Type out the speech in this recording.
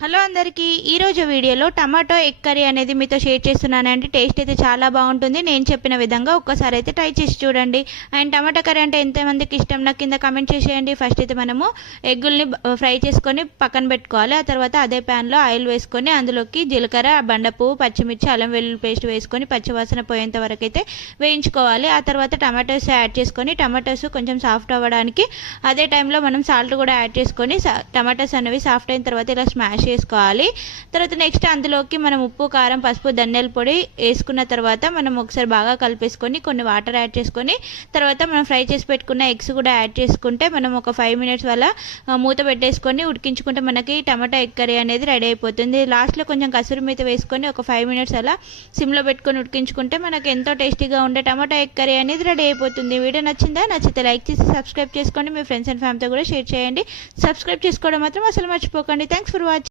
Hello అందరికీ ఈరోజు వీడియోలో టమాటో ఎగ్ కర్రీ అనేది మీతో షేర్ చేస్తున్నానండి. టేస్ట్ అయితే చాలా బాగుంటుంది. నేను చెప్పిన విధంగా ఒక్కసారి అయితే ట్రై చేసి చూడండి. అండ్ టమాటో కర్రీ అంటే ఎంతమందికి ఇష్టం? నాకు కింద కమెంట్ చేసేయండి. ఫస్ట్ అయితే మనము ఎగ్గుల్ని ఫ్రై చేసుకొని పక్కన పెట్టుకోవాలి. ఆ తర్వాత అదే ప్యాన్లో ఆయిల్ వేసుకొని అందులోకి జీలకర్ర బండపువ్వు పచ్చిమిర్చి అల్లం వెల్లుల్లి పేస్ట్ వేసుకొని పచ్చివాసన పోయేంత వరకు అయితే వేయించుకోవాలి. ఆ తర్వాత టమాటోస్ యాడ్ చేసుకొని టమాటోస్ కొంచెం సాఫ్ట్ అవ్వడానికి అదే టైంలో మనం సాల్ట్ కూడా యాడ్ చేసుకొని టమాటోస్ అనేవి సాఫ్ట్ అయిన తర్వాత ఇలా స్మాష్ చేసుకోవాలి. తర్వాత నెక్స్ట్ అందులోకి మనం ఉప్పు కారం పసుపు ధనియాల పొడి వేసుకున్న తర్వాత మనం ఒకసారి బాగా కలిపేసుకొని కొన్ని వాటర్ యాడ్ చేసుకొని తర్వాత మనం ఫ్రై చేసి పెట్టుకున్న ఎగ్స్ కూడా యాడ్ చేసుకుంటే మనం ఒక ఫైవ్ మినిట్స్ వల్ల మూత పెట్టేసుకొని ఉడికించుకుంటే మనకి టమాటా ఎగ్ కర్రీ అనేది రెడీ అయిపోతుంది. లాస్ట్లో కొంచెం కసూరి మీద వేసుకొని ఒక ఫైవ్ మినిట్స్ అలా సిమ్లో పెట్టుకొని ఉడికించుకుంటే మనకి ఎంతో టేస్టీగా ఉండే టమాటా ఎగ్ కర్రీ అనేది రెడీ అయిపోతుంది. వీడియో నచ్చిందా? నచ్చితే లైక్ చేసి సబ్స్క్రైబ్ చేసుకోండి. మీ ఫ్రెండ్స్ అండ్ ఫ్యామిలీతో కూడా షేర్ చేయండి. సబ్స్క్రైబ్ చేసుకోవడం మాత్రం అసలు మర్చిపోకండి. Thanks for watching